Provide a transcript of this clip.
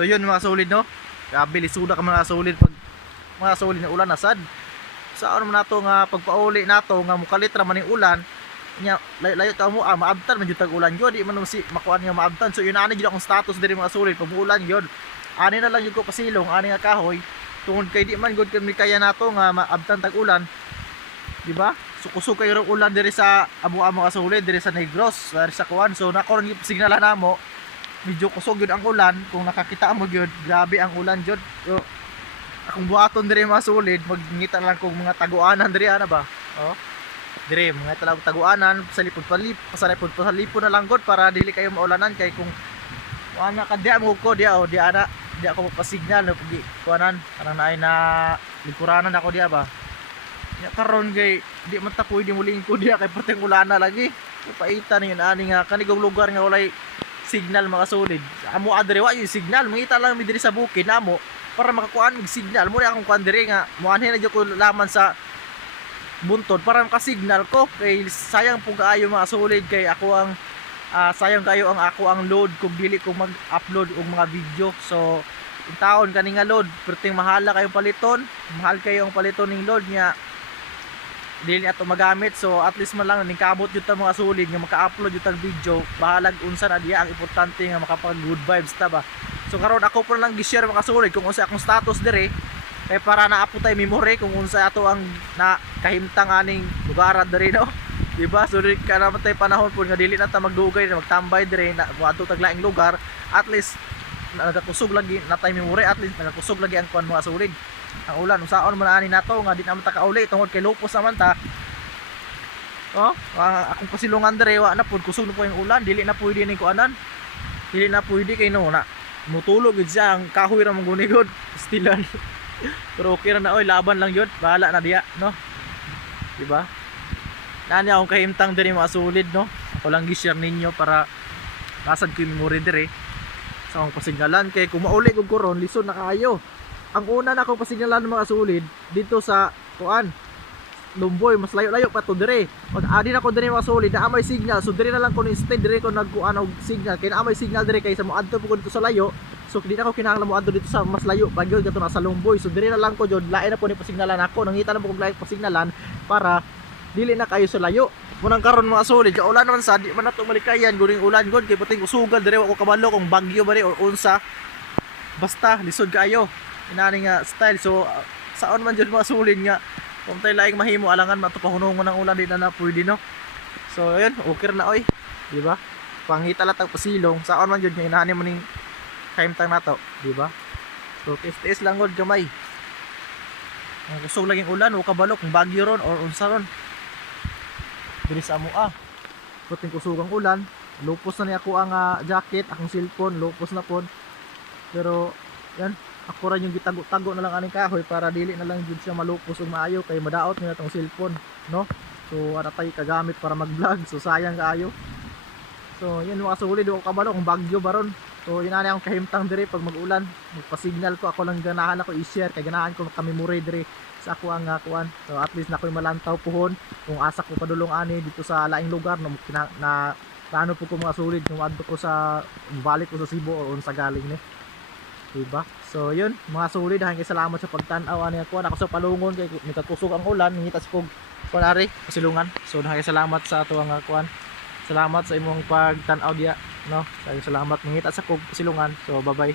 So yun mga solid no. Grabe lisuda ka mga solid pag mga solid na ulan nasad. Sa ano man nato nga pagpauli nato nga mukalitra man ning ulan nya layo ta mo maabtan man jud tag ulan gyud di man si makuan nga maabtan. So yun ani jud akong status diri mga solid pag ulan gyud. Ani na lang jud ko pasilong ani nga kahoy tungod kay di man gud kami kaya nato nga maabtan tag ulan. Di ba? So kusog kayo ulan diri sa amo-amo ka solid diri sa Negros, diri sa kuan. So nakaron gyud signalan namo. Medyo kusog yun ang ulan. Kung nakakita mo yun, grabe ang ulan yun. So, akong buhaton diri mga solid, magngita lang kong mga taguanan diri ana ba? Oh. Diri mga talag taguanan sa lipod palipod na lang gud para dili kayo maulanan kay kung ana kadya mo ko dia o dia ana dia ako magpa-signal no pagi kuanan kanang naay na lingkuranan ako dia ba. Ya karon kay di man ta pwede muling ko dia kay perteng ulana lagi. Paita ni ani nga kanigong lugar nga walay signal mga solid. Amo adre wa yung signal, mangita lang mi diri sa bukid namo para makakuan mig signal. Mo akong kuan diri nga muanhi na jud ko laman sa buntod para maka-signal ko kay sayang po kaayo mga solid kay ako ang sayang kayo ang ako ang load kung dili ko mag-upload og mga video. So in taon kani nga load perting mahala kayo paliton, mahal kayo ang paliton ning load nya dili ato magamit. So at least man lang ning kabot jud ta mga solid nga maka-upload jud tag video bahalag unsa na diya ang importante nga makapag good vibes ta ba. So karon ako po lang gi-share mga solid kung unsa akong status dire kay para naapo tay memory kung unsa ato ang nakahimtang aning lugar dire no. Di ba? So ka naman tay panahon po nga dili na ta magdugay na magtambay dire na adto tag laing lugar, at least nagakusog lagi na tay memory, at least nagakusog lagi ang kuan mga solid. Ang ulan unsaon man ani nato nga di naman ta kauli tungod kay lupos naman ta. Oh, akong pasilungan dire wa na pud kusog na po yung ulan, dili na pwede ni kuanan. Dili na pwede kay no na mutulog gid siya ang kahoy ra manggunigod stilan. Pero okay ra na oy, laban lang yun, bahala na diya no. Di ba? Nani akong kahimtang dire mga solid no. Ako lang gi-share ninyo para nasad ko yung memory dire sa akong pasignalan kay kung mauli kog koron lison na kaayo. Ang una na akong pasignalan mga solid dito sa kuan Lumboy, mas layo-layo pa to dire. Mag-adi na ko dire mga solid na amay signal. So dire na lang ko instead dire ko nagkuan og signal kay na amay signal dire kay sa moadto po ko dito sa layo. So di na ko kinahanglan moadto dito sa mas layo pa gyud kato na sa Lumboy. So dire na lang ko jud lain na po ni pasignalan ako. Nangita na po kog lain pasignalan para dili na kayo sa layo. Munang karon mga solid, ka ulan naman sa di man nato malikayan guring ulan gud kay puting usugan dire wa ko kabalo kung bagyo ba or unsa. Basta lisod kaayo. Inani nga style. So saon man jud mga solid nga kung tayo laing mahimo alangan matupahunungon ng ulan di na na pwede no. So ayun, okay na oy, di ba? Pangita lang tag pasilong saon man jud nga inani man ning kaimtang nato, di ba? So tis lang gud gamay. Ang kusog laging ulan o kabalo kung bagyo ron or unsa ron. Diri sa amo puting kusugang ulan, lupos na ni ako ang jacket, akong cellphone lupos na pon. Pero yan, ako rin yung gitago-tago na lang aning kahoy para dili na lang jud siya malupos ug maayo kay madaot niya tong cellphone, no? So ara tay kagamit para mag-vlog, so sayang kaayo. So yan mga solid o kabalo kung bagyo baron. So yun na akong kahimtang dire pag mag-ulan, magpa-signal ko ako lang ganahan ako i-share kay ganahan ko maka-memory dire sa ako ang kuan. So at least na ko'y malantaw puhon kung asa ko padulong ani dito sa laing lugar no na paano po ko mga solid kung adto ko sa balik ko sa Cebu o unsa galing ni. Diba? So yun mga solid, hanggang salamat sa pagtan-aw ani ako sa palungon kay nikakusog ang ulan nangita sa kog kunari pasilungan. So hanggang salamat sa ato ang kuan. Salamat sa imong pagtan-aw diya no. Salamat nangita sa kog pasilungan. So bye bye.